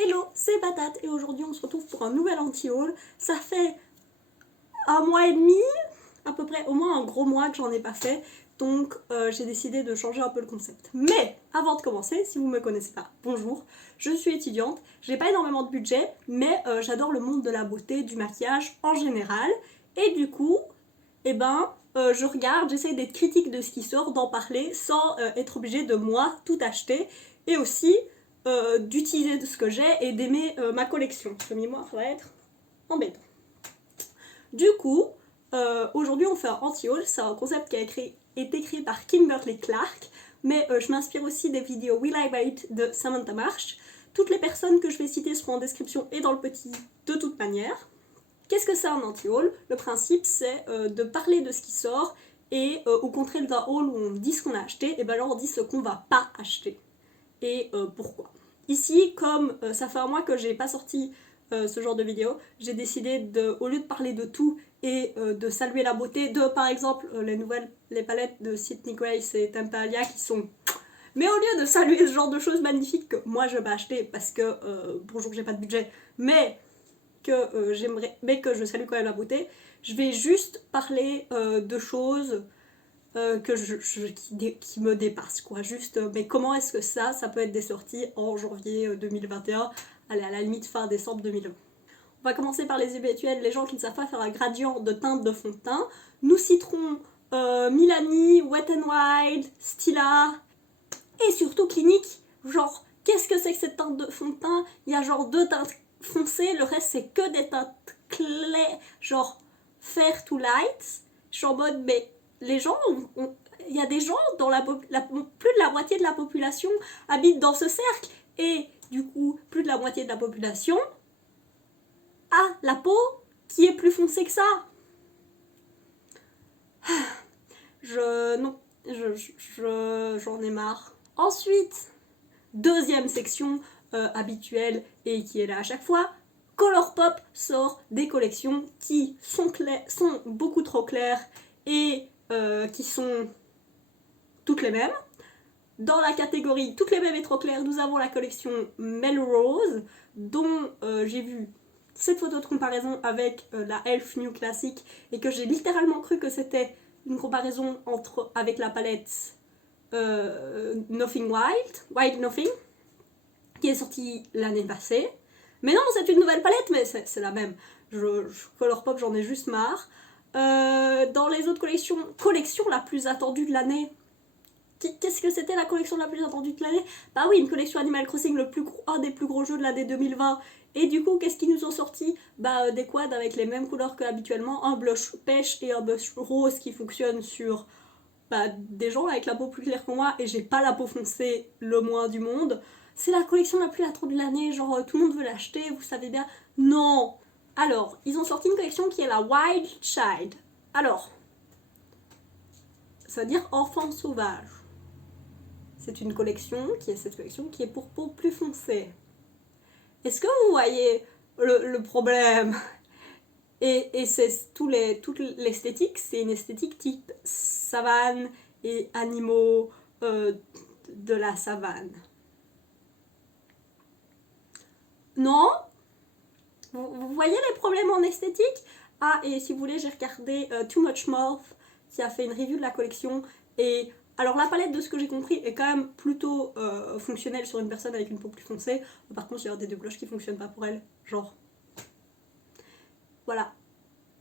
Hello, c'est Patate et aujourd'hui on se retrouve pour un nouvel anti-haul. Ça fait un mois et demi, à peu près, au moins un gros mois que j'en ai pas fait. Donc j'ai décidé de changer un peu le concept. Mais avant de commencer, si vous me connaissez pas, bonjour, je suis étudiante, j'ai pas énormément de budget, mais j'adore le monde de la beauté, du maquillage en général. Et du coup, je regarde, j'essaye d'être critique de ce qui sort, d'en parler sans être obligée de moi tout acheter. Et aussi d'utiliser ce que j'ai et d'aimer ma collection. Ce mémoire va être embêtant. Du coup, aujourd'hui on fait un anti-haul, c'est un concept qui a été créé par Kimberly Clark, mais je m'inspire aussi des vidéos Will I Bite de Samantha Marsh. Toutes les personnes que je vais citer seront en description et dans le petit de toute manière. Qu'est-ce que c'est un anti-haul? Le principe c'est de parler de ce qui sort et au contraire d'un haul où on dit ce qu'on a acheté, et ben là on dit ce qu'on va pas acheter et pourquoi. Ici, comme ça fait un mois que j'ai pas sorti ce genre de vidéo, j'ai décidé de, au lieu de parler de tout et de saluer la beauté de, par exemple, les palettes de Sydney Grace et Temptalia qui sont... Mais au lieu de saluer ce genre de choses magnifiques que moi je vais acheter parce que, bonjour, j'ai pas de budget, mais que mais que je salue quand même la beauté, je vais juste parler de choses qui me dépasse quoi. Juste, mais comment est-ce que ça peut être des sorties en janvier 2021, allez, à la limite fin décembre 2020. On va commencer par les habituels, les gens qui ne savent pas faire un gradient de teinte de fond de teint. Nous citerons Milani, Wet n Wild, Stila et surtout Clinique. Genre, qu'est-ce que c'est que cette teinte de fond de teint? Il y a genre 2 teintes foncées, le reste c'est que des teintes claires, genre fair to light. Je suis en mode, mais les gens, il y a des gens dans plus de la moitié de la population habite dans ce cercle et du coup plus de la moitié de la population a la peau qui est plus foncée que ça. J'en ai marre. Ensuite, deuxième section habituelle et qui est là à chaque fois, Colourpop sort des collections qui sont beaucoup trop claires et qui sont toutes les mêmes. Dans la catégorie toutes les mêmes et trop claires, nous avons la collection Melrose, dont j'ai vu cette photo de comparaison avec la Elf New Classic et que j'ai littéralement cru que c'était une comparaison avec la palette Nothing Wild Nothing, qui est sortie l'année passée. Mais non, c'est une nouvelle palette, mais c'est la même. Colourpop, j'en ai juste marre. Dans les autres collection la plus attendue de l'année. Qu'est-ce que c'était la collection la plus attendue de l'année? Bah oui, une collection Animal Crossing, un des plus gros jeux de l'année 2020. Et du coup, qu'est-ce qu'ils nous ont sorti? Bah des quads avec les mêmes couleurs qu'habituellement, un blush pêche et un blush rose qui fonctionnent sur des gens avec la peau plus claire que moi, et j'ai pas la peau foncée le moins du monde. C'est la collection la plus attendue de l'année, genre tout le monde veut l'acheter, vous savez bien. Non. Alors, ils ont sorti une collection qui est la Wild Child. Alors, ça veut dire enfant sauvage. C'est une collection qui est pour peau plus foncée. Est-ce que vous voyez le problème? Et c'est toute l'esthétique, c'est une esthétique type savane et animaux de la savane. Non? Vous voyez les problèmes en esthétique? Ah, et si vous voulez, j'ai regardé Too Much Morph qui a fait une review de la collection. Et alors la palette, de ce que j'ai compris, est quand même plutôt fonctionnelle sur une personne avec une peau plus foncée. Par contre, il y a des deux blushs qui fonctionnent pas pour elle. Genre. Voilà.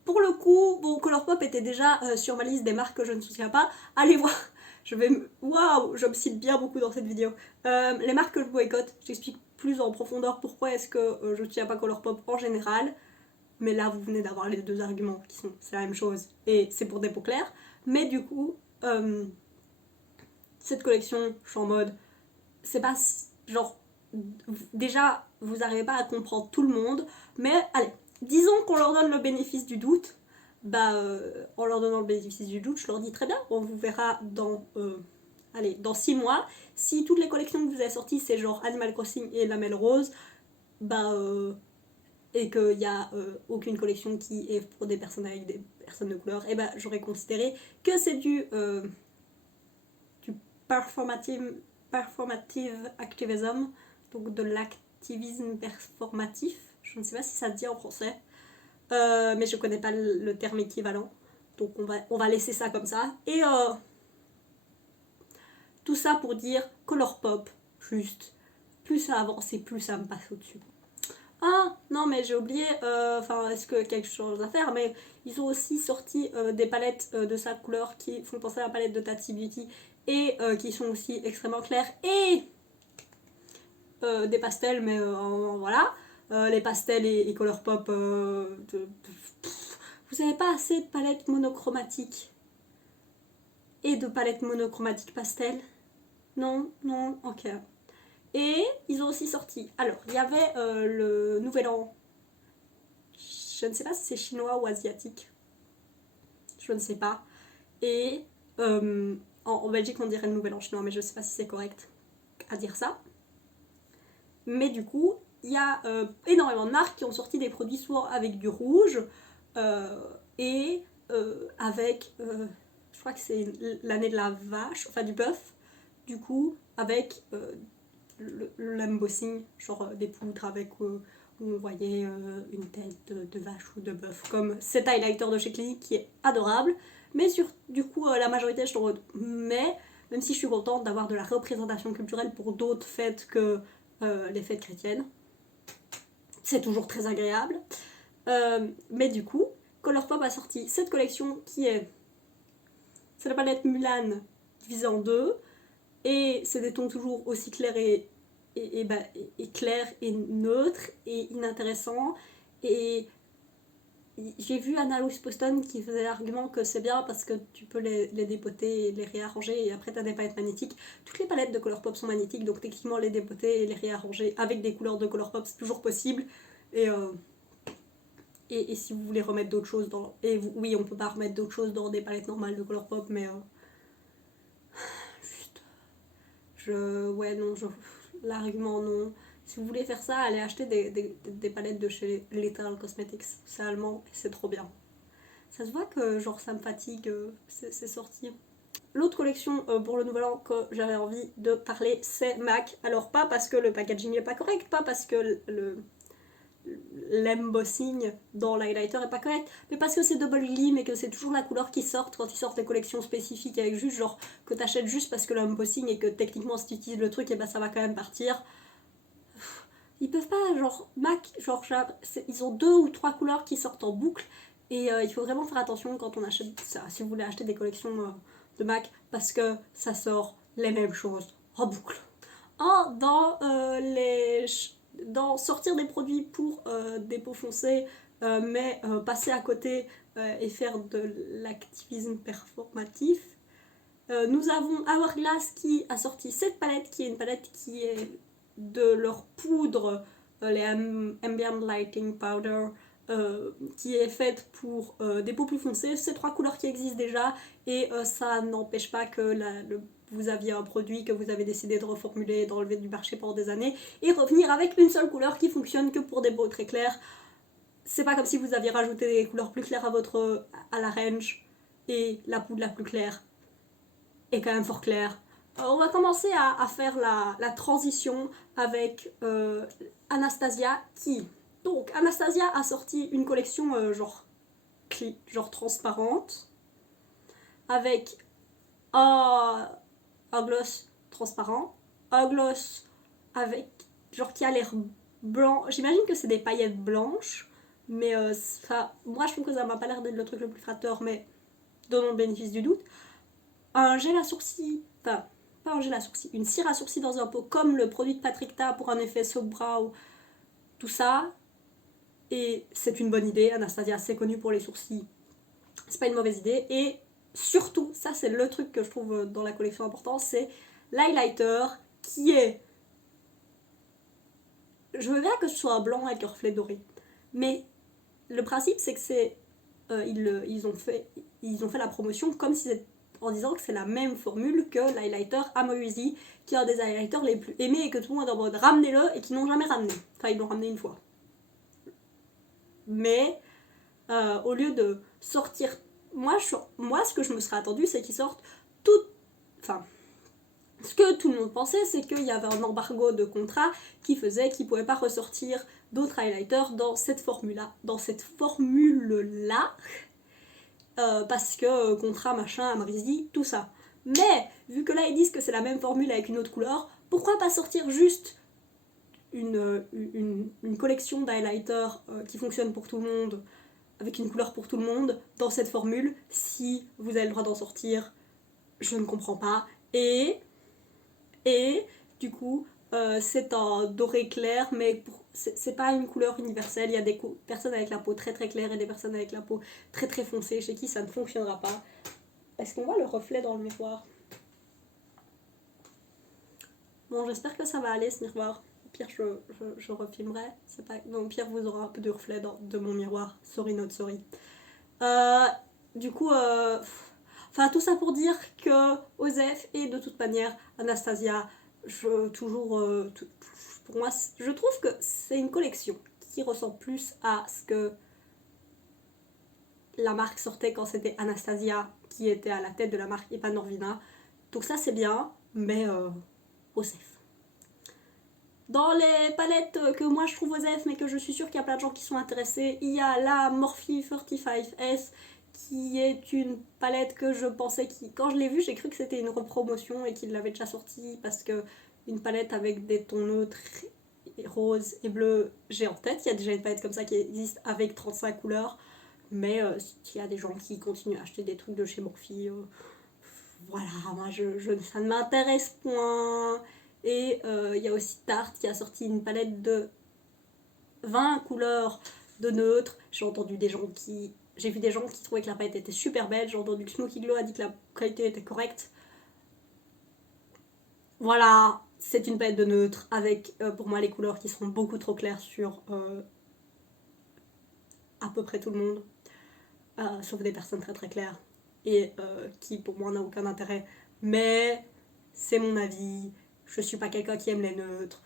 Pour le coup, bon, Colourpop était déjà sur ma liste des marques que je ne soutiens pas. Allez voir. Waouh, je me cite bien beaucoup dans cette vidéo. Les marques que je boycotte, j'explique plus en profondeur pourquoi est-ce que je ne tiens pas Colourpop en général. Mais là, vous venez d'avoir les deux arguments qui sont, c'est la même chose et c'est pour des peaux claires. Mais du coup, cette collection, je suis en mode, c'est pas genre, déjà, vous n'arrivez pas à comprendre tout le monde, mais allez, disons qu'on leur donne le bénéfice du doute. En leur donnant le bénéfice du doute, je leur dis très bien, on vous verra dans 6 mois. Si toutes les collections que vous avez sorties, c'est genre Animal Crossing et la Melrose, et qu'il n'y a aucune collection qui est pour des personnes avec des personnes de couleur, et j'aurais considéré que c'est du performative activism, donc de activisme performatif. Je ne sais pas si ça se dit en français, mais je connais pas le terme équivalent. Donc on va laisser ça comme ça. Et tout ça pour dire Colourpop, juste, plus ça avance et plus ça me passe au-dessus. Ah, non, mais j'ai oublié, est-ce que quelque chose à faire, mais ils ont aussi sorti des palettes de sa couleur qui font penser à la palette de Tati Beauty et qui sont aussi extrêmement claires, et des pastels, mais voilà. Les pastels et Colourpop, vous avez pas assez de palettes monochromatiques et de palettes monochromatiques pastel? Non, non, ok. Et ils ont aussi sorti, alors il y avait le Nouvel An, je ne sais pas si c'est chinois ou asiatique, je ne sais pas, et en Belgique on dirait le Nouvel An chinois, mais je ne sais pas si c'est correct à dire ça. Mais du coup, il y a énormément de marques qui ont sorti des produits soit avec du rouge et avec, je crois que c'est l'année de la vache, enfin du bœuf, du coup, avec l'embossing, genre des poudres avec où on voyait une tête de vache ou de bœuf, comme cet highlighter de chez Clinique qui est adorable, mais du coup la majorité je trouve, mais même si je suis contente d'avoir de la représentation culturelle pour d'autres fêtes que les fêtes chrétiennes, c'est toujours très agréable, mais du coup Colourpop a sorti cette collection c'est la palette Mulan divisée en deux, et c'est des tons toujours aussi clairs et clair et neutre et inintéressant. Et j'ai vu Anna Louise Poston qui faisait l'argument que c'est bien parce que tu peux les dépoter et les réarranger et après t'as des palettes magnétiques. Toutes les palettes de Colourpop sont magnétiques, donc techniquement les dépoter et les réarranger avec des couleurs de Colourpop c'est toujours possible. Et si vous voulez remettre d'autres choses dans... oui, on peut pas remettre d'autres choses dans des palettes normales de Colourpop, mais... l'argument non. Si vous voulez faire ça, allez acheter des palettes de chez Lethal Cosmetics. C'est allemand et c'est trop bien. Ça se voit que genre ça me fatigue, c'est sorti. L'autre collection pour le nouvel an que j'avais envie de parler, c'est MAC. Alors pas parce que le packaging n'est pas correct, pas parce que l'embossing dans l'highlighter est pas correct, mais parce que c'est double gleam et que c'est toujours la couleur qui sort quand ils sortent des collections spécifiques avec juste genre que t'achètes juste parce que l'embossing et que techniquement si tu utilises le truc et ben ça va quand même partir. Ils peuvent pas, genre MAC, genre ils ont 2 ou 3 couleurs qui sortent en boucle et il faut vraiment faire attention quand on achète ça, si vous voulez acheter des collections de MAC, parce que ça sort les mêmes choses en boucle. Dans sortir des produits pour des peaux foncées, mais passer à côté et faire de l'activisme performatif, nous avons Hourglass qui a sorti cette palette, qui est une palette qui est de leur poudre, les Ambient Lighting Powder, qui est faite pour des peaux plus foncées. C'est 3 couleurs qui existent déjà et ça n'empêche pas que vous aviez un produit que vous avez décidé de reformuler et d'enlever du marché pendant des années et revenir avec une seule couleur qui fonctionne que pour des peaux très claires. C'est pas comme si vous aviez rajouté des couleurs plus claires à la range et la poudre la plus claire est quand même fort claire. On va commencer à faire la transition avec Anastasia qui... Donc Anastasia a sorti une collection genre transparente avec un gloss transparent, un gloss avec genre qui a l'air blanc. J'imagine que c'est des paillettes blanches, mais moi je trouve que ça m'a pas l'air d'être le truc le plus flatteur, mais donnons le bénéfice du doute. Un gel à sourcils, enfin pas un gel à sourcils, une cire à sourcils dans un pot comme le produit de Patrick Ta pour un effet soap brow, tout ça. Et c'est une bonne idée, Anastasia c'est connu pour les sourcils, c'est pas une mauvaise idée. Et surtout, ça c'est le truc que je trouve dans la collection important, c'est l'highlighter qui est... Je veux bien que ce soit un blanc avec un reflet doré, mais le principe c'est que c'est... ils ont fait la promotion comme si c'était en disant que c'est la même formule que l'highlighter Amoeasy, qui est un des highlighters les plus aimés et que tout le monde est en mode ramenez-le et qui n'ont jamais ramené. Enfin, ils l'ont ramené une fois. Mais au lieu de sortir... Moi, ce que je me serais attendu, c'est qu'ils sortent tout... Enfin, Ce que tout le monde pensait, c'est qu'il y avait un embargo de contrat qui faisait qu'ils ne pouvaient pas ressortir d'autres highlighters dans cette formule-là. Parce que contrat, machin, Amrizi, tout ça. Mais, vu que là ils disent que c'est la même formule avec une autre couleur, pourquoi pas sortir juste une collection d'highlighters qui fonctionne pour tout le monde, avec une couleur pour tout le monde, dans cette formule, si vous avez le droit d'en sortir, je ne comprends pas. Et du coup, c'est un doré clair, mais c'est pas une couleur universelle. Il y a des personnes avec la peau très très claire et des personnes avec la peau très très foncée, chez qui ça ne fonctionnera pas. Est-ce qu'on voit le reflet dans le miroir? Bon, j'espère que ça va aller ce miroir. Au pire, je refilmerai. Bon, au pire, vous aurez un peu de reflet de mon miroir. Sorry, not sorry. Du coup, enfin, tout ça pour dire que Osef et de toute manière Anastasia, pour moi, je trouve que c'est une collection qui ressemble plus à ce que la marque sortait quand c'était Anastasia qui était à la tête de la marque et pas Norvina. Donc ça c'est bien, mais Osef. Dans les palettes que moi je trouve Osef, mais que je suis sûre qu'il y a plein de gens qui sont intéressés, il y a la Morphe 35S, qui est une palette que je pensais quand je l'ai vue, j'ai cru que c'était une repromotion et qu'il l'avait déjà sortie, parce que une palette avec des tons neutres, rose et bleu, j'ai en tête. Il y a déjà une palette comme ça qui existe avec 35 couleurs, mais s'il y a des gens qui continuent à acheter des trucs de chez Morphe, voilà, moi ça ne m'intéresse point. Et il y a aussi Tarte qui a sorti une palette de 20 couleurs de neutres. J'ai vu des gens qui trouvaient que la palette était super belle. J'ai entendu que Smoky Glow a dit que la qualité était correcte. Voilà, c'est une palette de neutres avec pour moi les couleurs qui seront beaucoup trop claires sur à peu près tout le monde, sauf des personnes très très claires et qui pour moi n'a aucun intérêt. Mais c'est mon avis, je suis pas quelqu'un qui aime les neutres.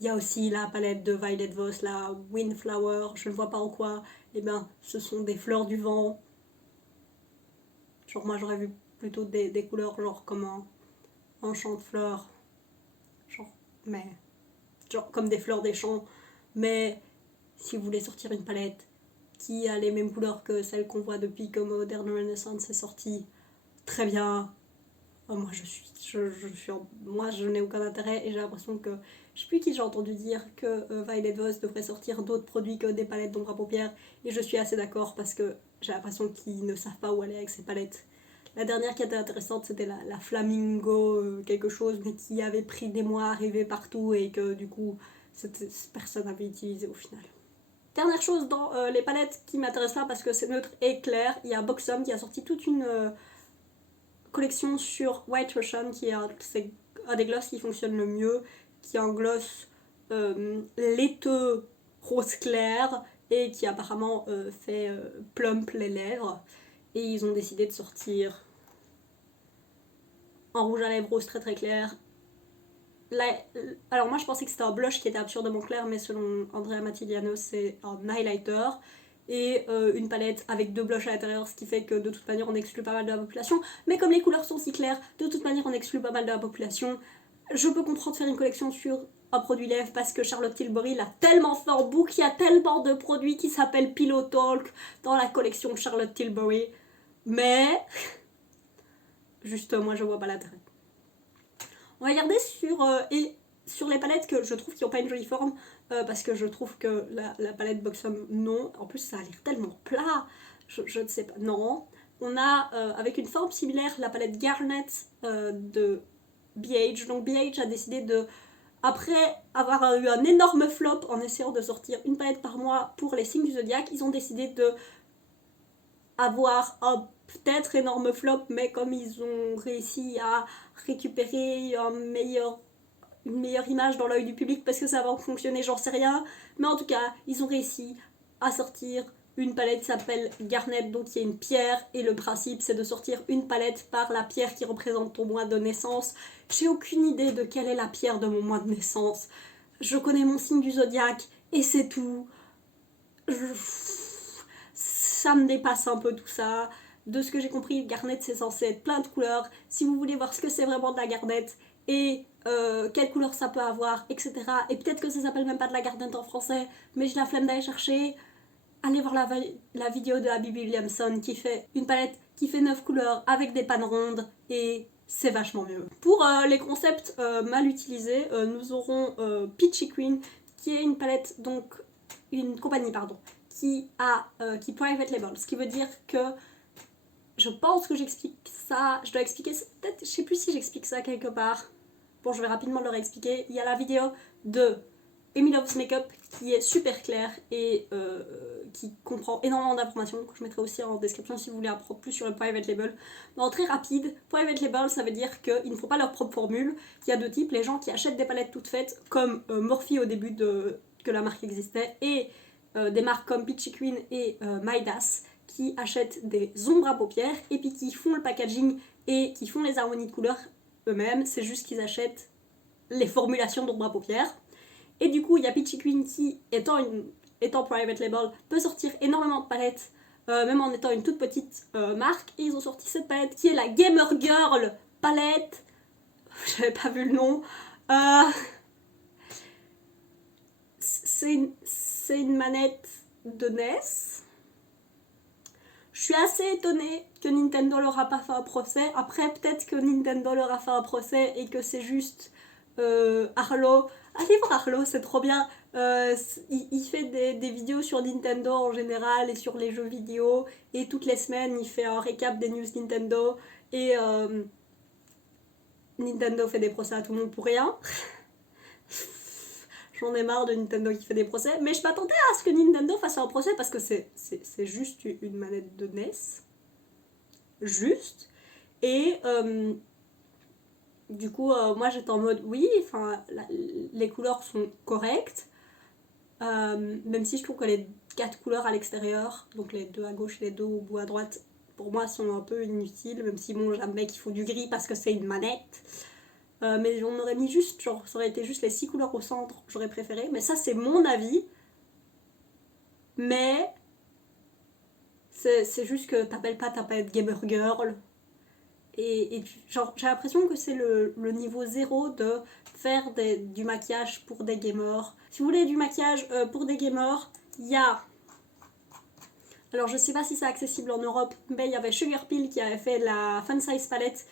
Il y a aussi la palette de Violet Voss, la Windflower, je ne vois pas en quoi. Eh bien, ce sont des fleurs du vent. Genre, moi j'aurais vu plutôt des couleurs genre comme un champ de fleurs. Genre comme des fleurs des champs. Mais si vous voulez sortir une palette qui a les mêmes couleurs que celles qu'on voit depuis que Modern Renaissance est sortie, très bien. Moi je n'ai aucun intérêt et j'ai l'impression que je sais plus qui j'ai entendu dire que Violet Voss devrait sortir d'autres produits que des palettes d'ombre à paupières, et je suis assez d'accord parce que j'ai l'impression qu'ils ne savent pas où aller avec ces palettes. La dernière qui était intéressante, c'était la Flamingo quelque chose, mais qui avait pris des mois à arriver partout et que du coup personne n'avait utilisé au final. Dernière chose dans les palettes qui m'intéressent pas parce que c'est neutre et clair, il y a Boxom qui a sorti toute une collection sur White Russian, qui est un des gloss qui fonctionne le mieux, qui est un gloss laiteux rose clair et qui apparemment fait plump les lèvres. Et ils ont décidé de sortir un rouge à lèvres rose très très clair. Alors moi je pensais que c'était un blush qui était absurdement clair, mais selon Andrea Matiliano c'est un highlighter et une palette avec 2 blushs à l'intérieur, ce qui fait que de toute manière on exclut pas mal de la population. Mais comme les couleurs sont si claires, de toute manière on exclut pas mal de la population. Je peux comprendre faire une collection sur un produit lèvres parce que Charlotte Tilbury l'a tellement fait en boucle, il y a tellement de produits qui s'appellent Pillow Talk dans la collection Charlotte Tilbury. Mais juste moi je vois pas l'intérêt. On va garder sur les palettes que je trouve qui n'ont pas une jolie forme, parce que je trouve que la palette Boxom, non. En plus, ça a l'air tellement plat. Je ne sais pas. Non. On a, avec une forme similaire, la palette Garnet de BH. Donc BH a décidé de, après avoir eu un énorme flop en essayant de sortir une palette par mois pour les signes du zodiaque, ils ont décidé de avoir un peut-être énorme flop, mais comme ils ont réussi à récupérer une meilleure image dans l'œil du public parce que ça va fonctionner, j'en sais rien, mais en tout cas ils ont réussi à sortir une palette qui s'appelle Garnet, donc il y a une pierre et le principe c'est de sortir une palette par la pierre qui représente ton mois de naissance. J'ai aucune idée de quelle est la pierre de mon mois de naissance, je connais mon signe du zodiaque et c'est tout. Ça me dépasse un peu tout ça. De ce que j'ai compris, Garnet c'est censé être plein de couleurs. Si vous voulez voir ce que c'est vraiment de la Garnet, et quelle couleur ça peut avoir, etc. Et peut-être que ça s'appelle même pas de la Gardent en français, mais j'ai la flemme d'aller chercher. Allez voir la vidéo de Abby Williamson qui fait une palette qui fait 9 couleurs avec des pannes rondes et c'est vachement mieux. Pour les concepts mal utilisés, nous aurons Peachy Queen qui est une palette, donc une compagnie pardon, qui private label, ce qui veut dire que je pense que j'explique ça, je dois expliquer ça, peut-être, je sais plus si j'explique ça quelque part. Bon, je vais rapidement le réexpliquer. Il y a la vidéo de Amy Loves Makeup qui est super claire et qui comprend énormément d'informations que je mettrai aussi en description si vous voulez apprendre plus sur le private label. En très rapide, private label ça veut dire qu'ils ne font pas leur propre formule. Il y a deux types, les gens qui achètent des palettes toutes faites comme Morphe au début que la marque existait et des marques comme Peachy Queen et Midas qui achètent des ombres à paupières et puis qui font le packaging et qui font les harmonies de couleurs eux-mêmes, c'est juste qu'ils achètent les formulations d'ombre à paupières. Et du coup, il y a Peachy Queen qui, étant private label, peut sortir énormément de palettes, même en étant une toute petite marque. Et ils ont sorti cette palette qui est la Gamer Girl palette. J'avais pas vu le nom. C'est une manette de NES. Je suis assez étonnée que Nintendo leur a pas fait un procès. Après, peut-être que Nintendo leur a fait un procès et que c'est juste Arlo. Allez voir Arlo, c'est trop bien. Il fait des vidéos sur Nintendo en général et sur les jeux vidéo. Et toutes les semaines, il fait un récap des news Nintendo. Et Nintendo fait des procès à tout le monde pour rien. J'en ai marre de Nintendo qui fait des procès. Mais je m'attendais à ce que Nintendo fasse un procès parce que c'est juste une manette de NES. Juste. Et du coup, moi j'étais en mode oui, les couleurs sont correctes. Même si je trouve que les 4 couleurs à l'extérieur, donc les 2 à gauche et les 2 au bout à droite, pour moi sont un peu inutiles. Même si bon, j'aime bien qu'il faut du gris parce que c'est une manette. Mais on aurait mis juste, genre ça aurait été juste les 6 couleurs au centre, j'aurais préféré. Mais ça c'est mon avis. Mais c'est juste que t'appelles pas ta palette Gamer Girl. Et genre j'ai l'impression que c'est le niveau 0 de faire du maquillage pour des gamers. Si vous voulez du maquillage pour des gamers, il y a... Alors je sais pas si c'est accessible en Europe, mais il y avait Sugar Pill qui avait fait la Fun Size Palette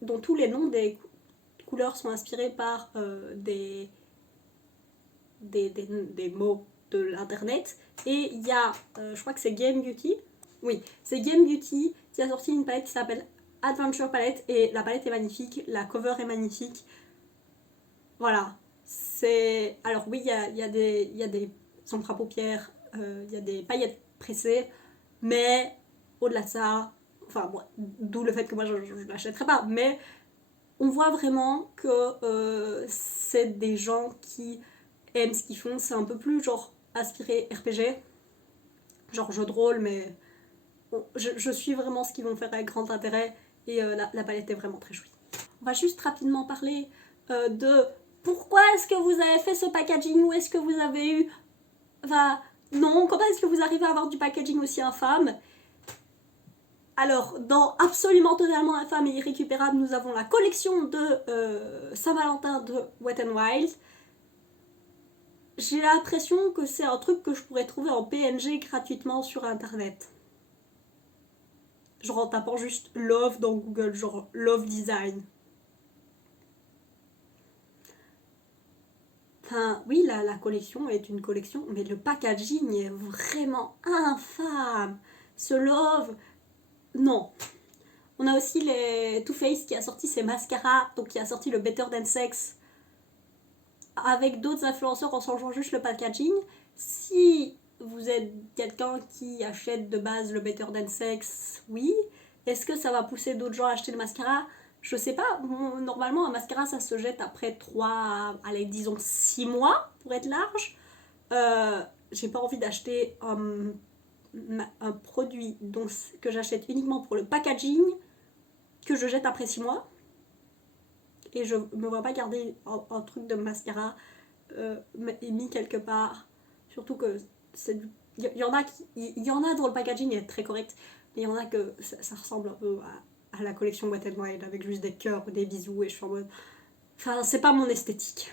dont tous les noms des couleurs sont inspirés par des mots de l'internet. Et il y a, je crois que c'est Game Beauty. Oui, c'est Game Beauty qui a sorti une palette qui s'appelle Adventure Palette et la palette est magnifique, la cover est magnifique. Voilà. Alors oui, il y a des sombres à paupières, il y a des paillettes pressées, mais au-delà de ça, enfin bon, d'où le fait que moi je l'achèterai pas, mais on voit vraiment que c'est des gens qui aiment ce qu'ils font, c'est un peu plus genre aspiré RPG, genre jeu de rôle, mais bon, je suis vraiment ce qu'ils vont faire avec grand intérêt et la palette est vraiment très jolie. On va juste rapidement parler de pourquoi est-ce que vous avez fait ce packaging, où est-ce que vous avez eu... Enfin, non, comment est-ce que vous arrivez à avoir du packaging aussi infâme? Alors, dans Absolument Totalement Infâme et Irrécupérable, nous avons la collection de Saint-Valentin de Wet n Wild. J'ai l'impression que c'est un truc que je pourrais trouver en PNG gratuitement sur internet. Genre en tapant juste Love dans Google, genre Love Design. Enfin, oui, la collection est une collection, mais le packaging est vraiment infâme. Ce Love, non. On a aussi les Too Faced qui a sorti ses mascaras, donc qui a sorti le Better Than Sex avec d'autres influenceurs en changeant juste le packaging. Si vous êtes quelqu'un qui achète de base le Better Than Sex, oui. Est-ce que ça va pousser d'autres gens à acheter le mascara? Je sais pas. Normalement, un mascara, ça se jette après 3, allez, disons 6 mois, pour être large. J'ai pas envie d'acheter un produit que j'achète uniquement pour le packaging, que je jette après 6 mois. Et je me vois pas garder un truc de mascara mis quelque part. Surtout que il y en a dont le packaging est très correct, mais il y en a que ça ressemble un peu à à la collection Wet n Wild avec juste des cœurs ou des bisous et je suis en mode... Enfin, c'est pas mon esthétique.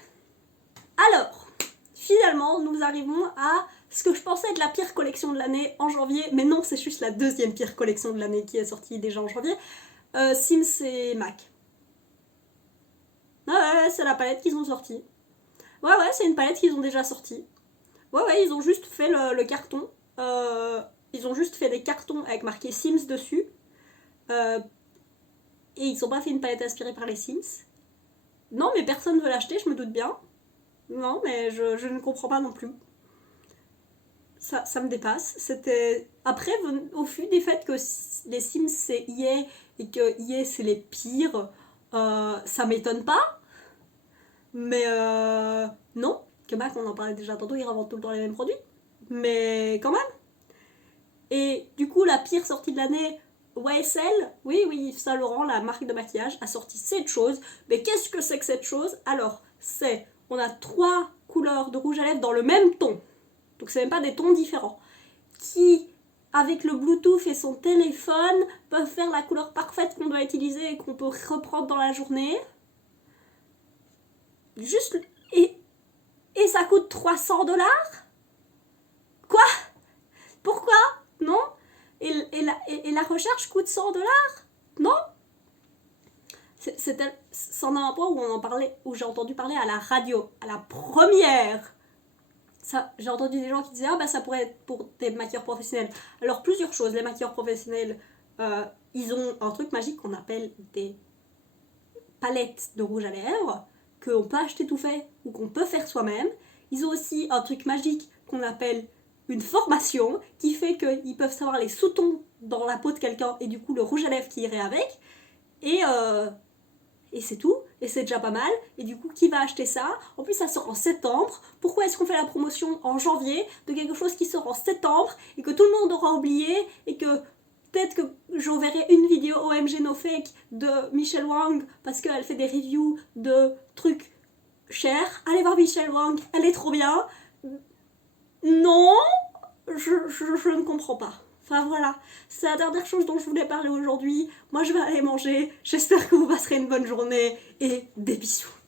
Alors, finalement, nous arrivons à ce que je pensais être la pire collection de l'année en janvier, mais non, c'est juste la deuxième pire collection de l'année qui est sortie déjà en janvier. Sims et Mac. Ouais, c'est la palette qu'ils ont sortie. Ouais, c'est une palette qu'ils ont déjà sortie. Ouais, ils ont juste fait le carton. Ils ont juste fait des cartons avec marqué Sims dessus. Et ils ont pas fait une palette inspirée par les Sims. Non, mais personne veut l'acheter, je me doute bien. Non, mais je ne comprends pas non plus. Ça me dépasse. C'était... Après, au vu des faits que les Sims c'est EA et que EA c'est les pires, ça m'étonne pas. Mais non, que Mac, on en parlait déjà tantôt, ils revendent tout le temps les mêmes produits. Mais quand même. Et du coup, la pire sortie de l'année, YSL, oui, Yves Saint Laurent, la marque de maquillage, a sorti cette chose. Mais qu'est-ce que c'est que cette chose? Alors, on a 3 couleurs de rouge à lèvres dans le même ton. Donc c'est même pas des tons différents. Qui, avec le Bluetooth et son téléphone, peuvent faire la couleur parfaite qu'on doit utiliser et qu'on peut reprendre dans la journée. Juste... Et ça coûte 300$? Quoi? Pourquoi? Non? Et la recherche coûte 100$? Non? C'en a un point où on en parlait, où j'ai entendu parler à la radio, à la première. J'ai entendu des gens qui disaient ça pourrait être pour des maquilleurs professionnels. Alors plusieurs choses, les maquilleurs professionnels, ils ont un truc magique qu'on appelle des palettes de rouge à lèvres, qu'on peut acheter tout fait ou qu'on peut faire soi-même. Ils ont aussi un truc magique qu'on appelle une formation qui fait qu'ils peuvent savoir les sous-tons dans la peau de quelqu'un et du coup le rouge à lèvres qui irait avec. Et c'est tout, et c'est déjà pas mal. Et du coup, qui va acheter ça? En plus, ça sort en septembre. Pourquoi est-ce qu'on fait la promotion en janvier de quelque chose qui sort en septembre et que tout le monde aura oublié et que peut-être que j'enverrai une vidéo OMG No Fake de Michelle Wang parce qu'elle fait des reviews de trucs chers. Allez voir Michelle Wang, elle est trop bien. Non, je ne comprends pas. Enfin voilà, c'est la dernière chose dont je voulais parler aujourd'hui. Moi je vais aller manger, j'espère que vous passerez une bonne journée et des bisous.